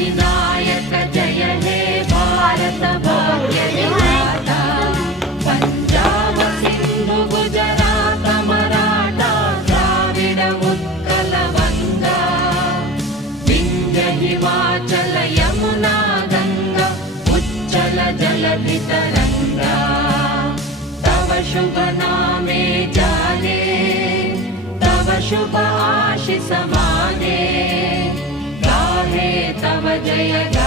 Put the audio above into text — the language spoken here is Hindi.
अधिनायक जय हे भारत भाग्य विधाता पंजाब सिंधु गुजरात मराठा द्राविड उत्कल गंगा विंध्य हिमाचल यमुना गंगा उच्चल जलधि तरंगा तव शुभ नामे जाने तव शुभ आशीष माने गाहे तव जय